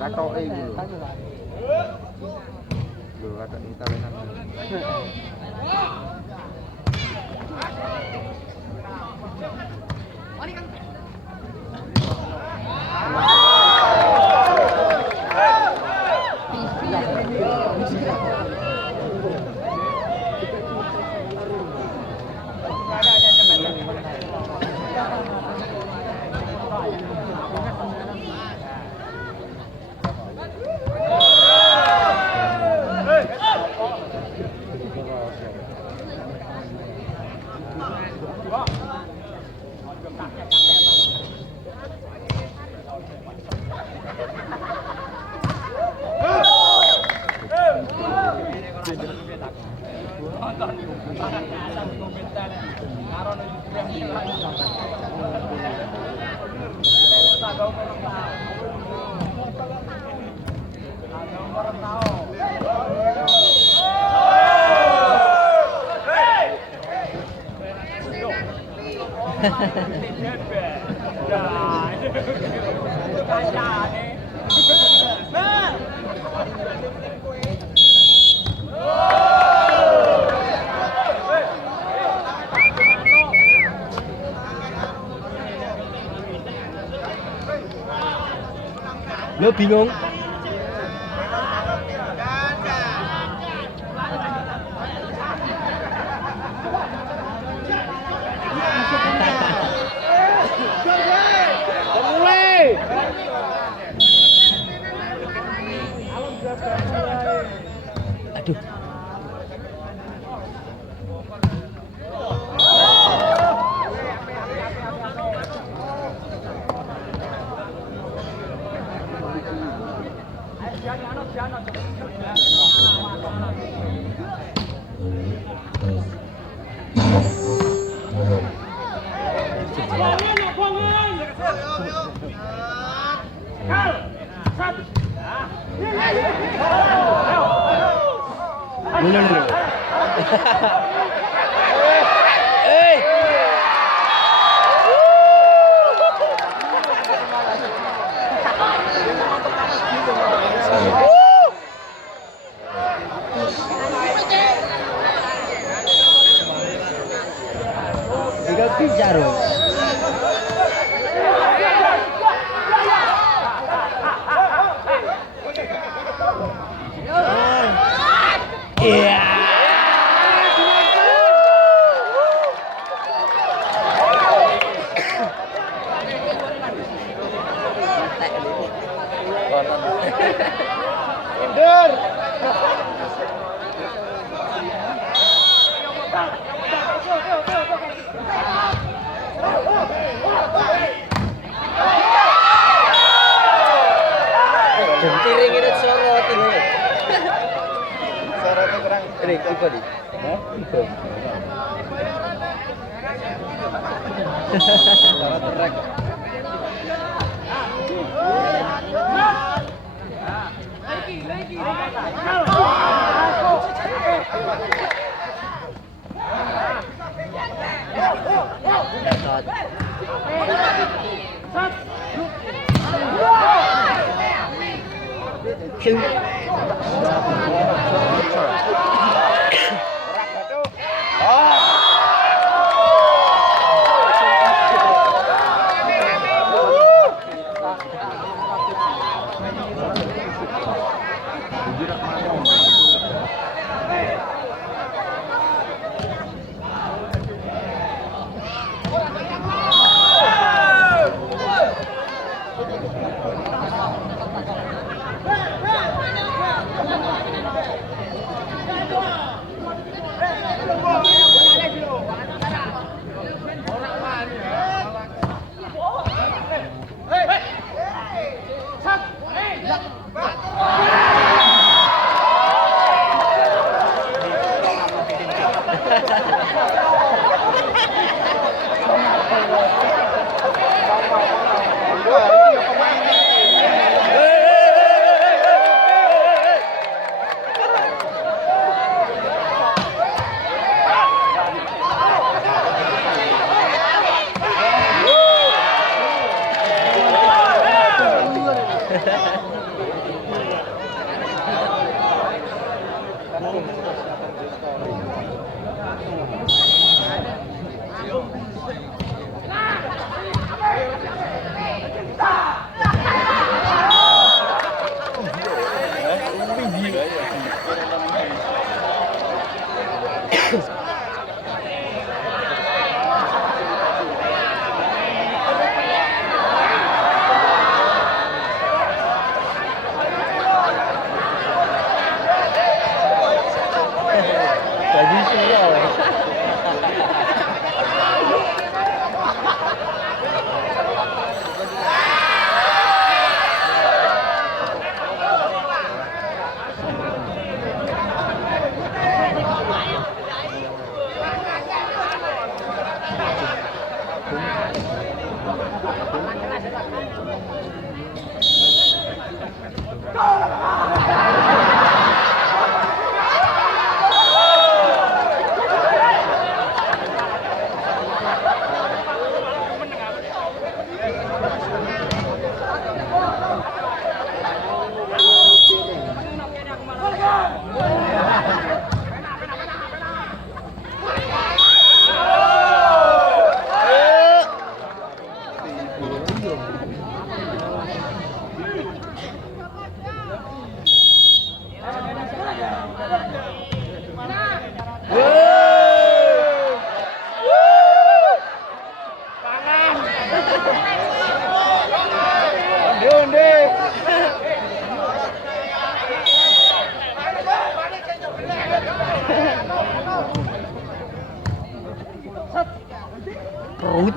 Katoke iki lho. Lho katok iki tawenan. Lo bingung? Aduh. No. Hey! Tiga pijar. Iya. Mundur. Tiring ini sorot ini. Sorotnya kurang. Ini tipe di. Hah? Tipe. Sorot terek. Perut.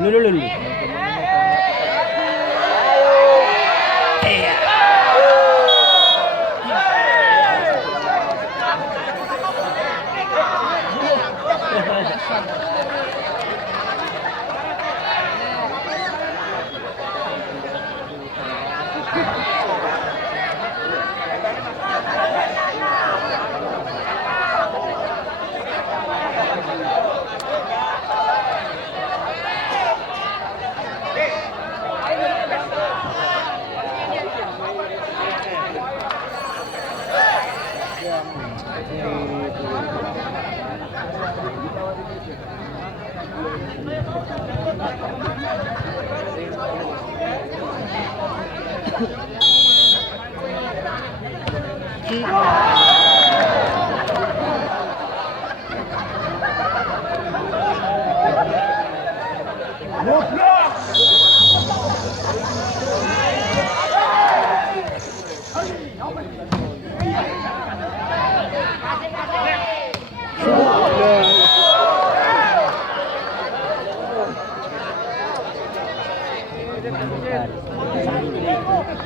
Lulu.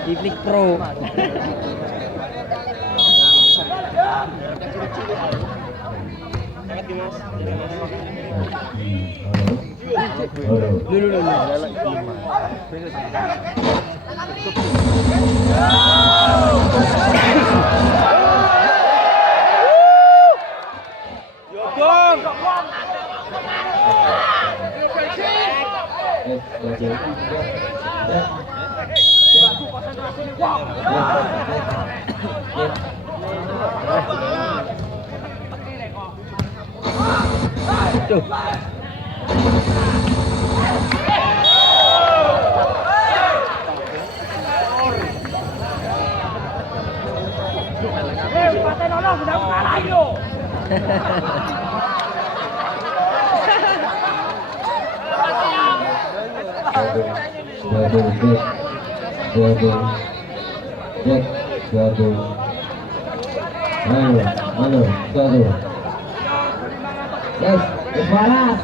Iplik Pro. Dulu. Tuh. Halo. Yes, balas.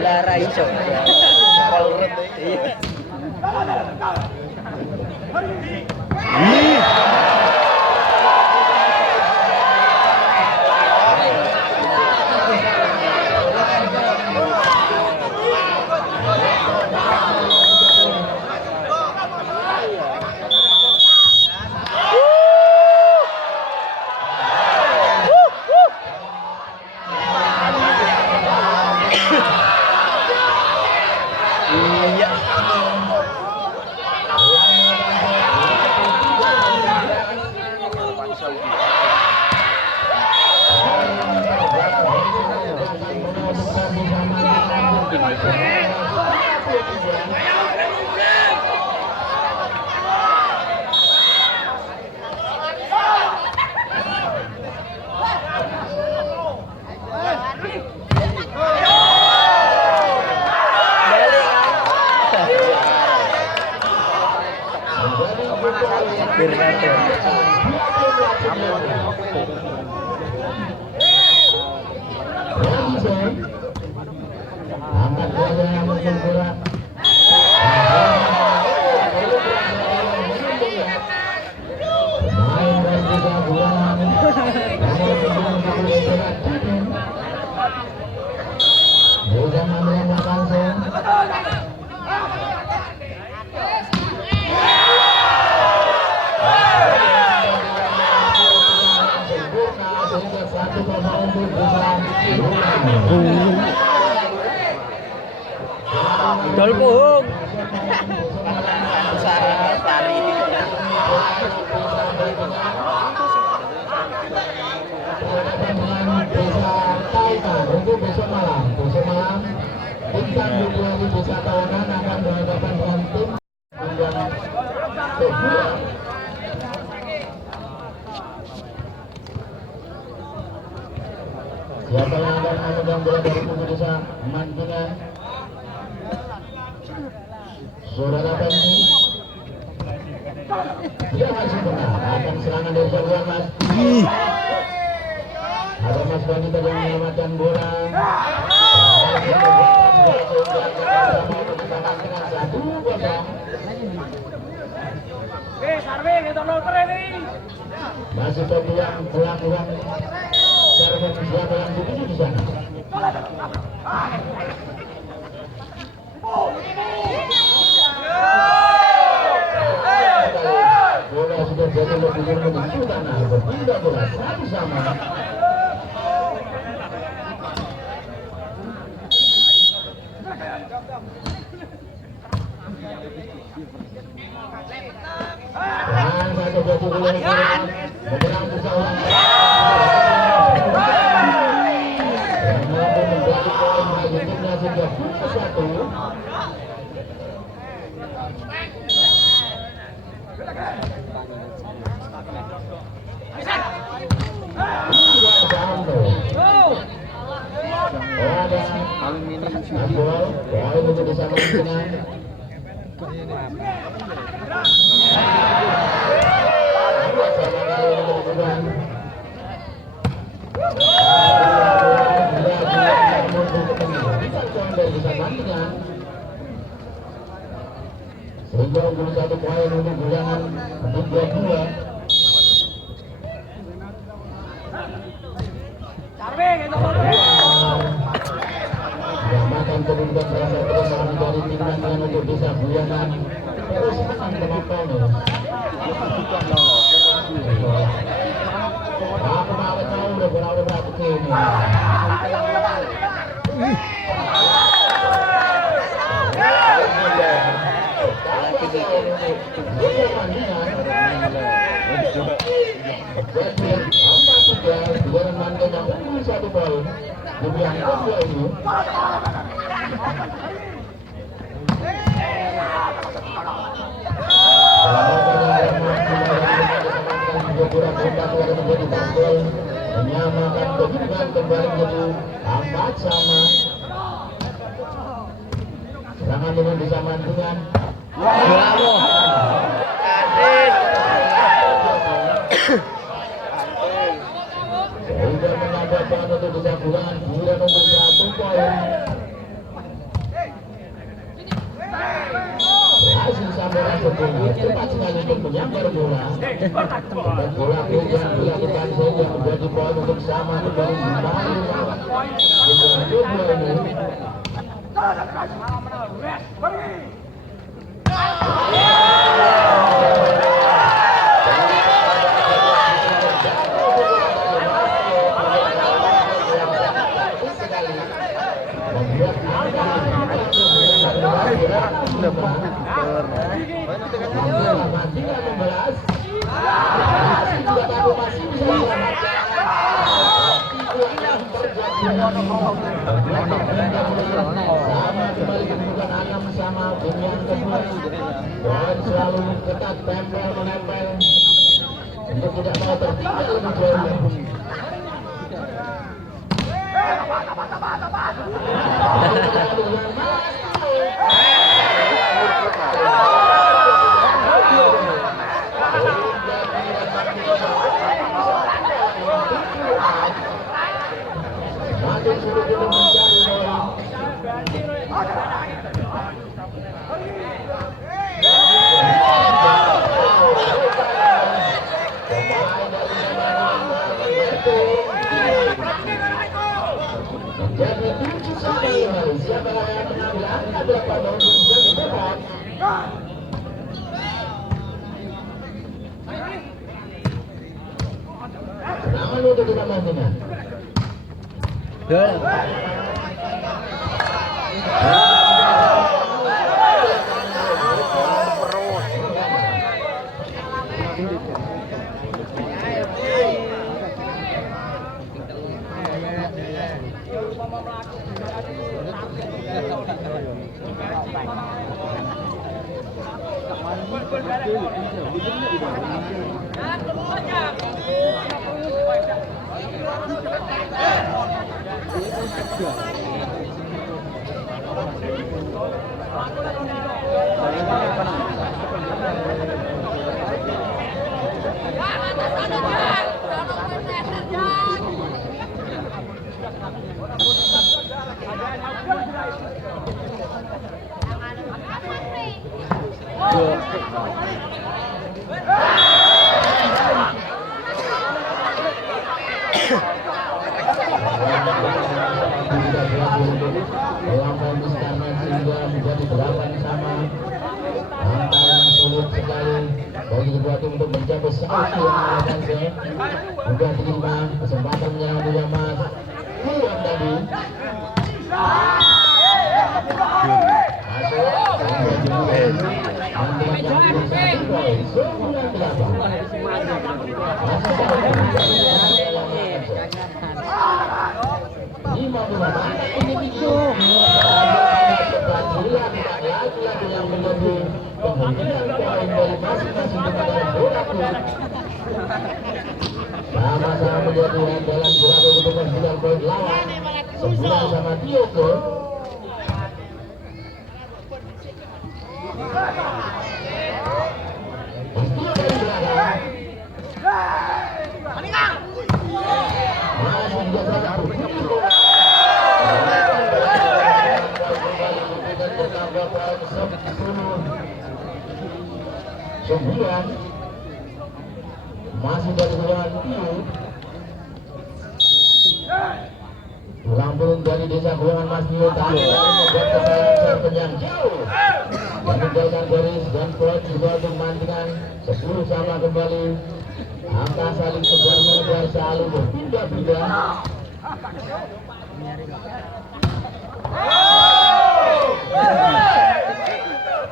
Lara iso. Dol pohong. Tari. Untuk besok malam bintang virtual desa tahunan akan berhadapan dengan tim siapa yang akan memegang bola dari kubu desa Mantingan? Saudara Bandi dia masih benar akan serangan dari jauh Mas. Ada Mas Bandi tadi yang menyelamatkan bola. Masih peluang servis siapa yang dituju di sana? Bola sudah jadi lebih menunjukkan berpindah bola satu sama. Dan satu baju bola bergerak besar. Dan mampu menjadi poin bagi timnya sejak 1. Sehingga 21 poin untuk bilangan untuk 22. Makan kedudukan berada persamaan dari tim Mantingan untuk bisa bilangan terus menang penontonnya. Aku mau tahu udah berapa ini. Mantingan Kenya unggul 1 poin di pihak kedua ini. Menyamakan kedudukan kembali menjadi 4 sama. Serangan dengan bersamaan dengan sudah menambahkan untuk disambungan giliran nomor 1 poin. Berhasil sambungan sebelumnya cepat sekali untuk menyambar bola. Dan bola yang dilakukan saja menjadi poin untuk sama kembali kembali dengan kedua ini. Sama tim yang kedua dan selalu ketat tempel menempel untuk tidak mau tertinggal lebih jauh. Makin sulit untuk mencari bola. Jadi 7 sekali siapa yang mengambil angka berapa untuk jadi depan. Serangan untuk dilakukan. Menjadi 8 sama. Angka yang sulit sekali bagi kedua tim untuk mencapai satu yang melakukan sudah terima kesempatannya dia Mas Kuat tadi yang menjadi pemilihan poin dari masing-masing kepada bola. Sama-sama menjadi andalan bola untuk menghindar poin lawan. 9 sama Tioko. Pasti dari belakang. Masih menjaga Sembilan masih dari jalan Tiu. Pulang turun dari desa Guangan Mas Tiu tadi membuat kesalahan serpenjang jauh dan meninggalkan garis dan poin juga untuk mantingan 10 sama kembali. Angka saling kejar mengejar selalu berpindah-pindah.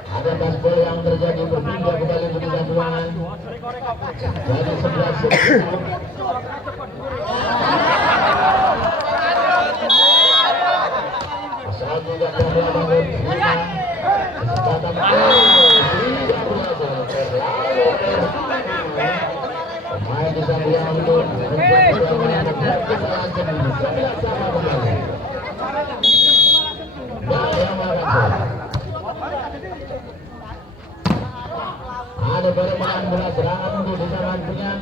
Ada baseball yang terjadi berpindah kembali ke desa Guangan. Jadi 11-10. sendiri 11 sama kembali. Yang makan ada bermain bola serangan untuk Desa Mantingan.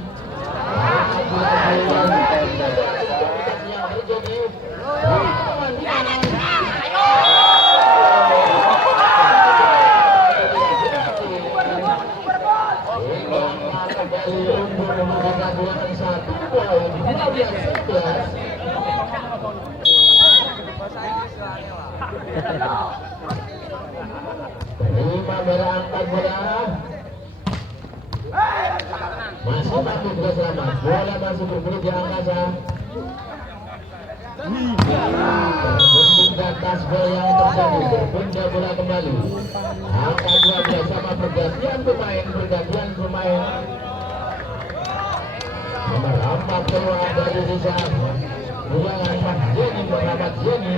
Lagi-lagi yang terjadi. Terima bola, angkat bola. Masih mampu juga selamat. Bola masih berburu di angkasa. Berbunyi atas bola yang terjadi. Berbunda bola kembali. Angka 12 sama pergantian pemain. Nomor 4 keluar dari Desa. Ulangan Mas Jenny, Muhammad Jenny.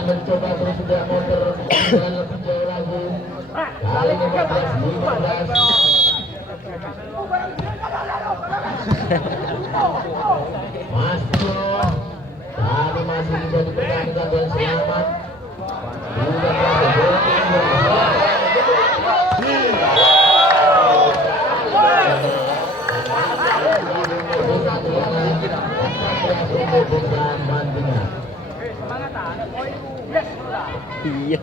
Mencoba terus sudah motor dan lebih jauh lagi. Kali 15. Mas Jono tadi masih bisa dipertahankan dan selamat. Sudah iya.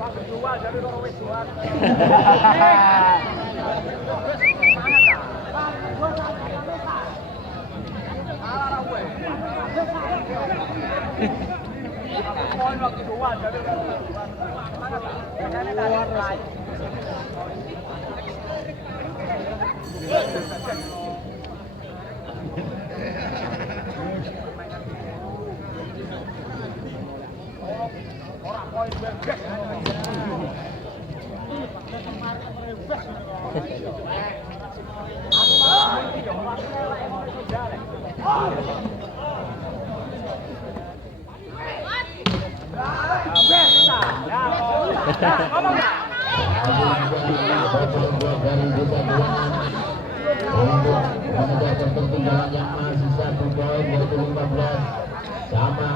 untuk mengejar ketinggalan yang masih 1 poin yaitu 15 sama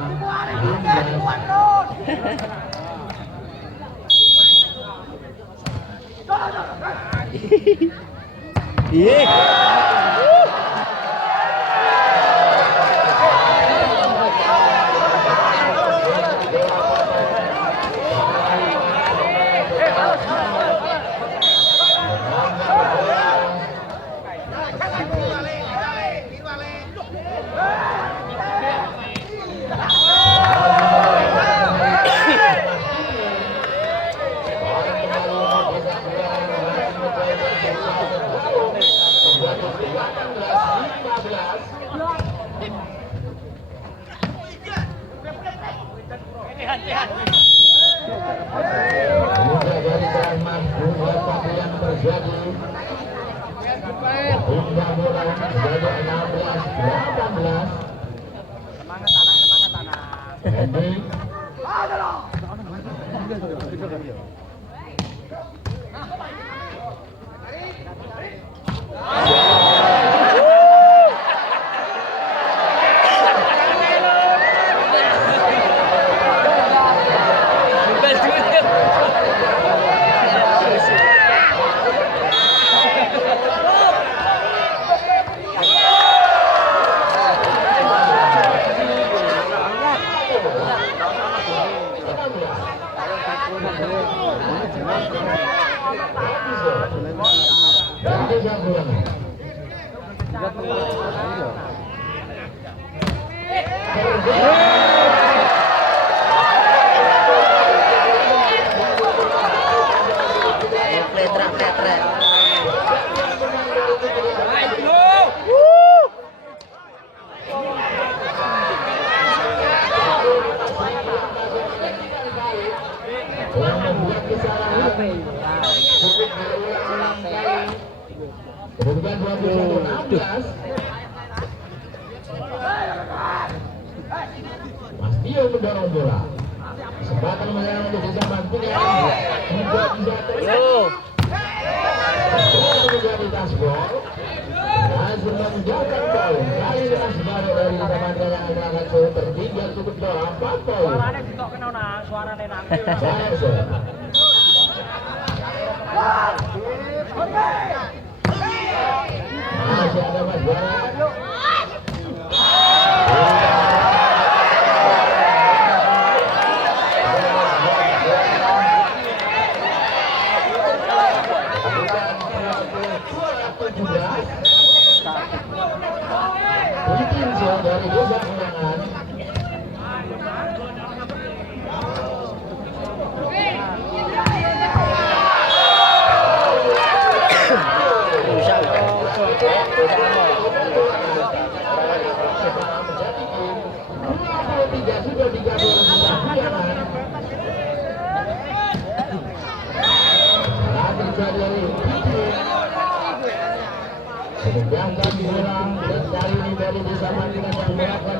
16. Iya. Semangat anak. Hendrik. Kemudian 21-16 Mas Tio mendorong bola. Kesempatan menyerang untuk bisa mantunya tidak bisa menjadi tasbol. Berhasil menjauhkan poin. Kali ini Mas Baru dari Tamanka yang akan tertinggal cukup jauh 4 poin. Masih ada Mas Baru. Dari Desa Kenangan. Sudah 30 mengganggang bola dan kali ini dari Desa Mandiran yang melakukan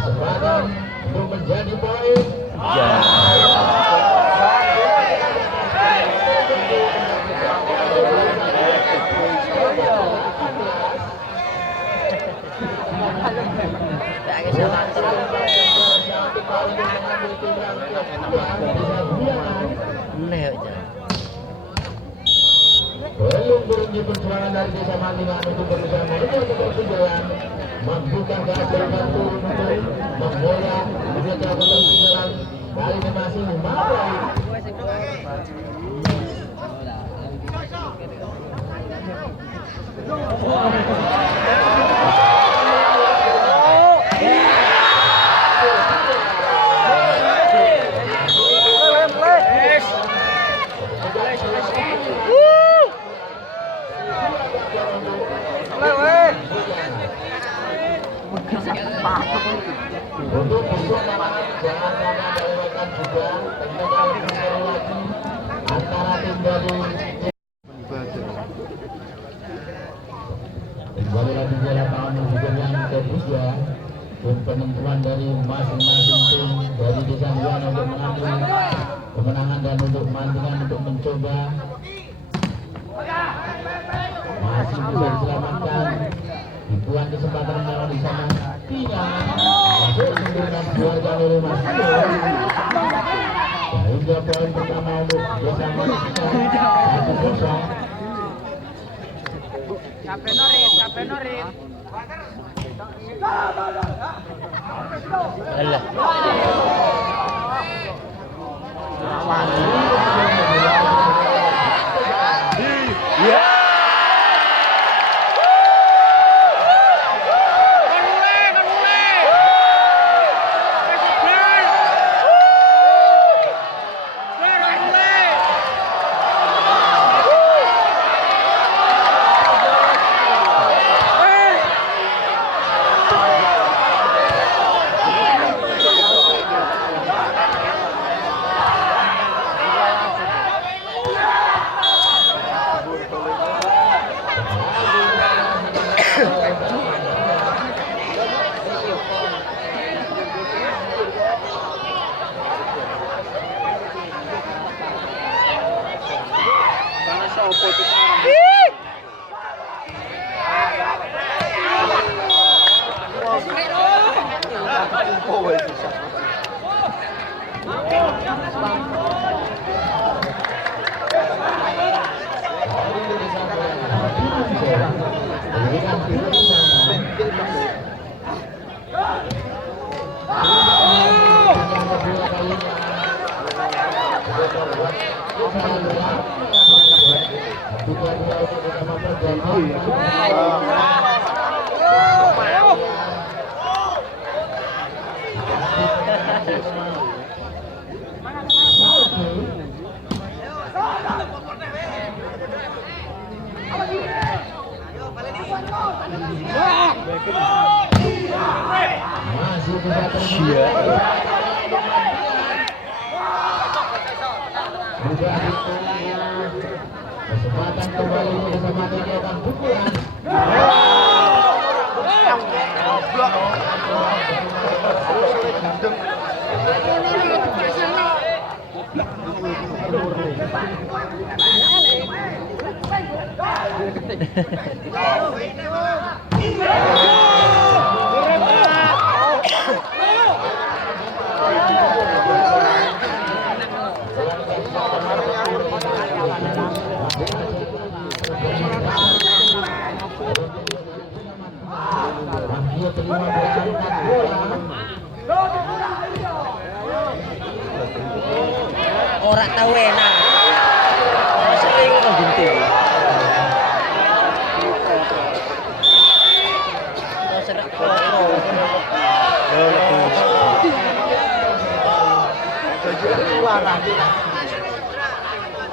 kesempatan untuk menjadi poin. Belum berhenti perjuangan dari Desa Mandingan untuk berusaha merebut ketertinggalan, membuka kehasilkan turun untuk membola menjaga ketertinggalan. Kali ini masih Mawai. Untuk bersama jangan melewatkan juga tentunya lebih seru lagi antara tim dari kembali lagi di lapangan juga yang ketiga untuk penentuan dari masing-masing tim dari Desa Buana untuk mengambil kemenangan dan untuk Mandingan untuk mencoba masih bisa diselamatkan. Dibuat kesempatan melawan di sana tidak masuk dengan keluarga dari Mas Tio. Sehingga poin pertama untuk Desa Mandingan 1-0. Capek Norit. Alah. Masih bisa terjadi. Kesempatan kembali bersama dengan pukulan. Ora tau enak. Sering kok gunting. Serak foto.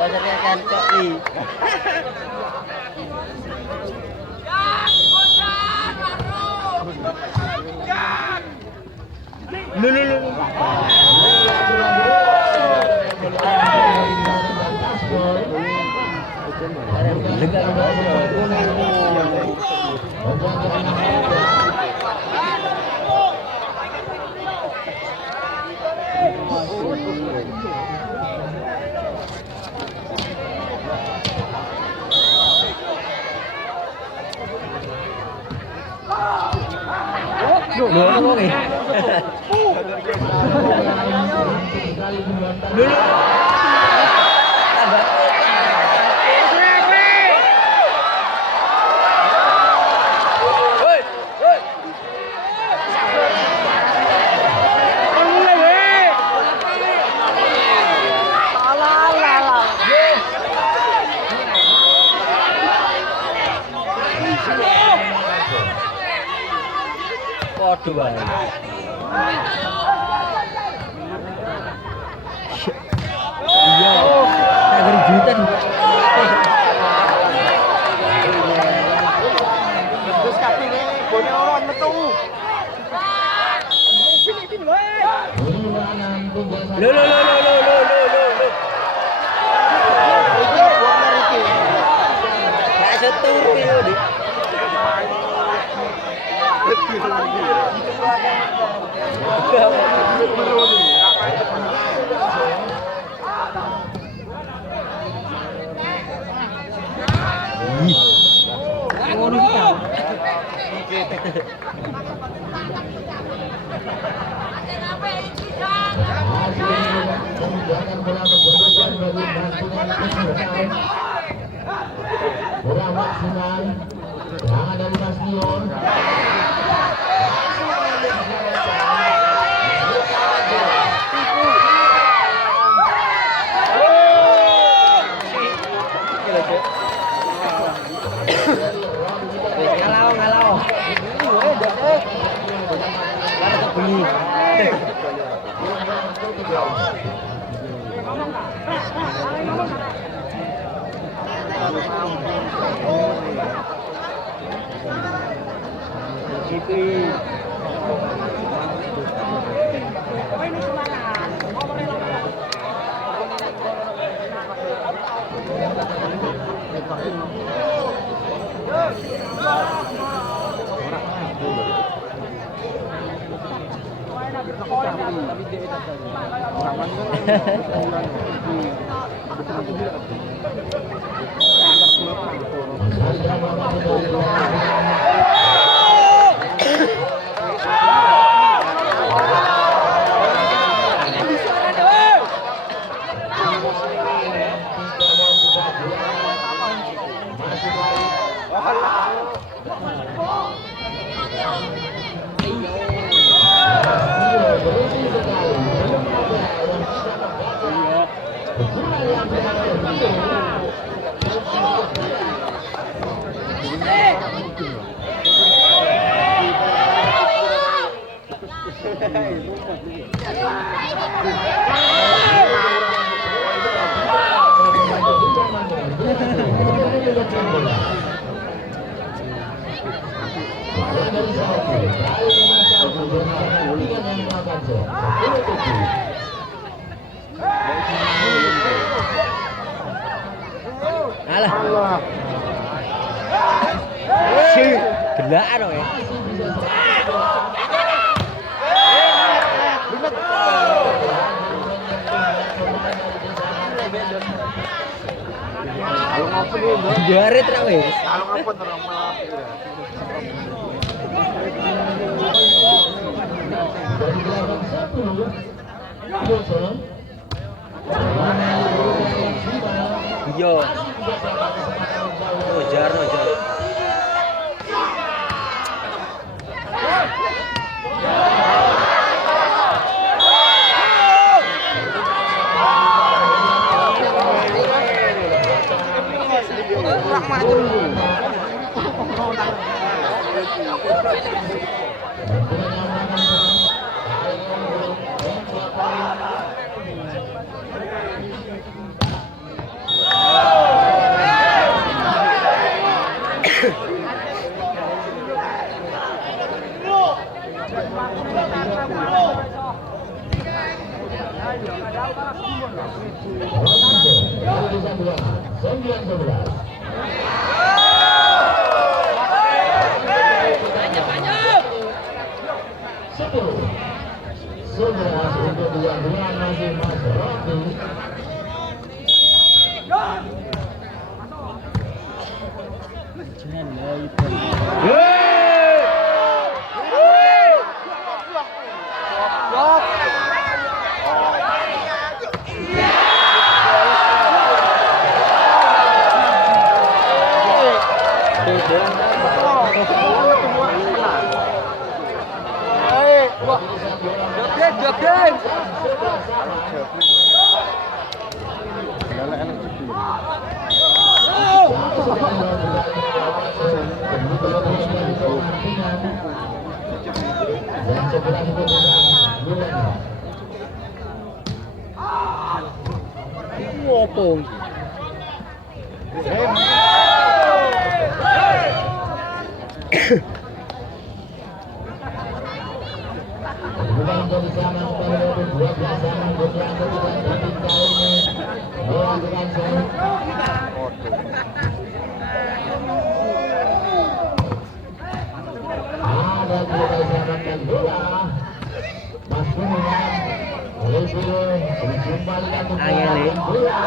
Saya kan cokli. Waduh, iya, agar jutaan. Terus kapine bone orang metu. Lo. Gak seturu ya, Dik. Bola maksimal, tangan dari Mas Dion. Ngalau. Ada kebeli. Alah. Si, gelaan dong ya. Kalau ngapa nih? Garet ra wis. Kalau ngapa terang malah. Dari 81 Wilson Iya. Nojar. Kurang maju. Sebelas untuk dua-duaan masih Mas Rocky. Dan sebelah itu Ngopong. bukan jadi zaman periode 12 zaman berjalan dengan titik kali ini melakukan serang. Ada juga diselamatkan bola. Mas Kuningan Lebih dikembalikan Angel bola.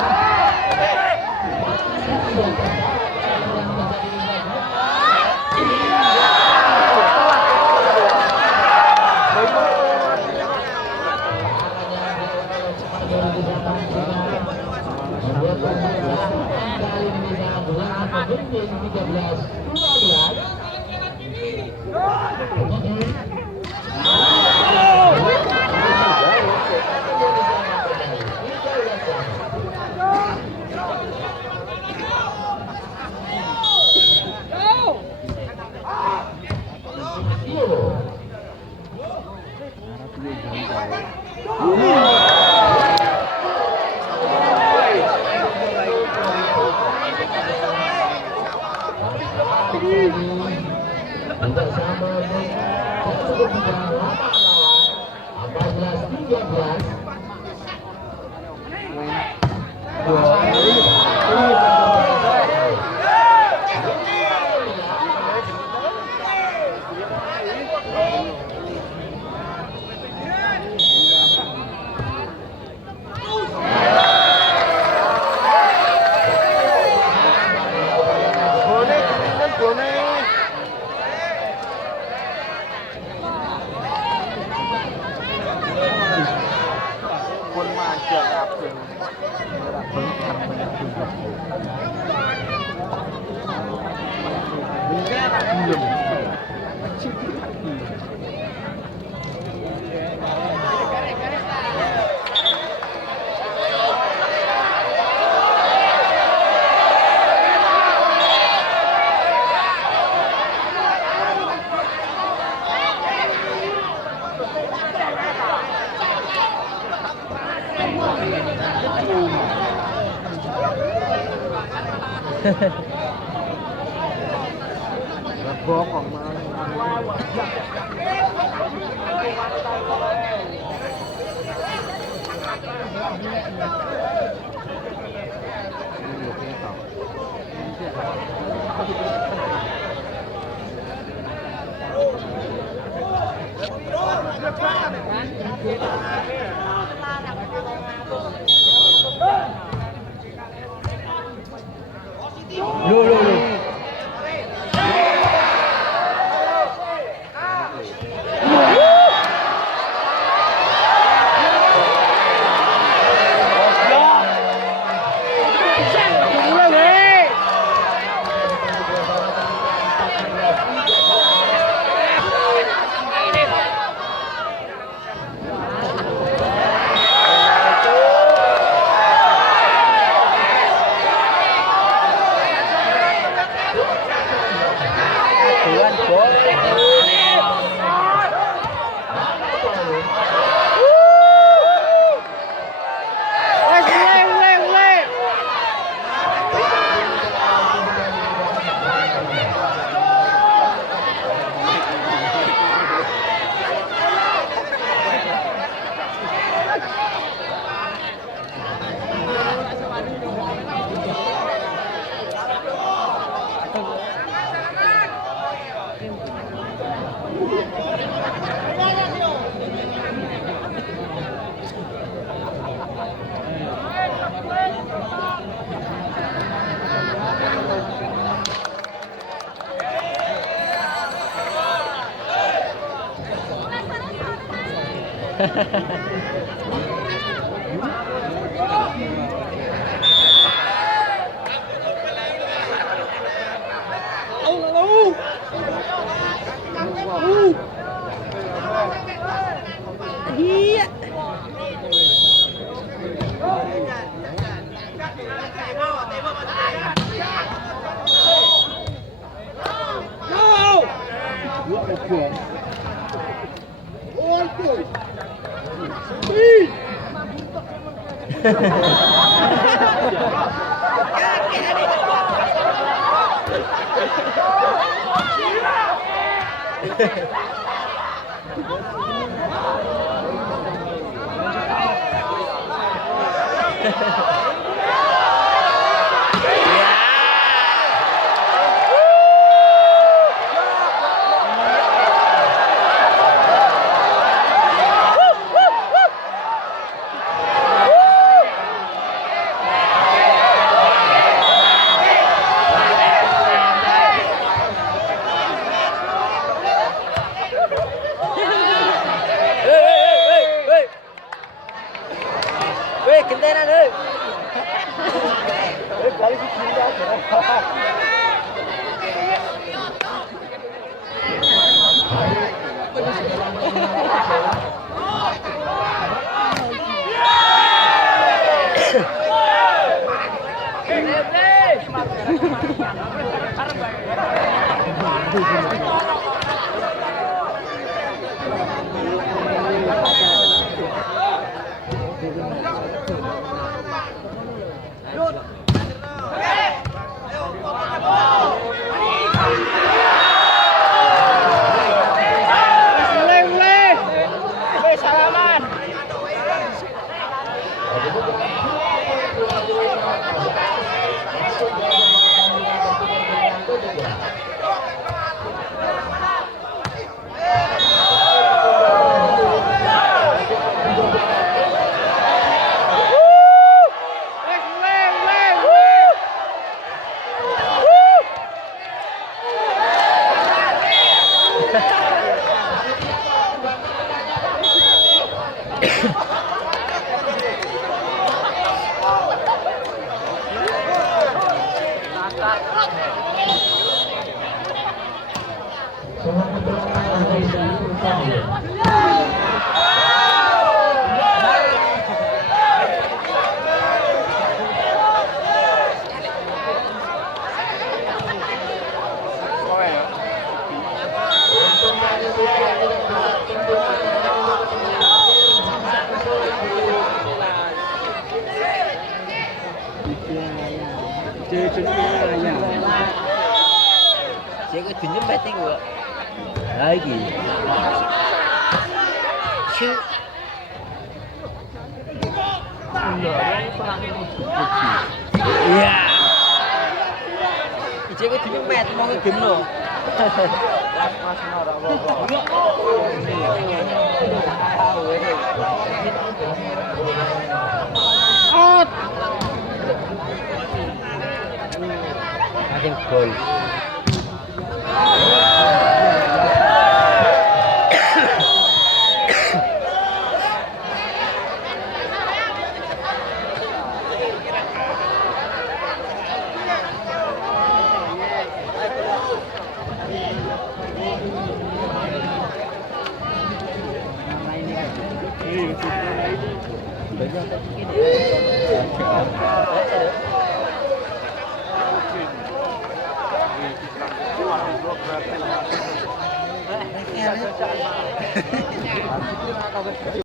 Pun maju kabeh. แล้วบล็อกออกมา Lu. Tuan, kendaraan ơi. Chơi Cek dinyempet iku. Lah iki. Shoot. Iya. Ije ku dinyempet mau ngegeno. Mas marah bapak. Out. Ada gol.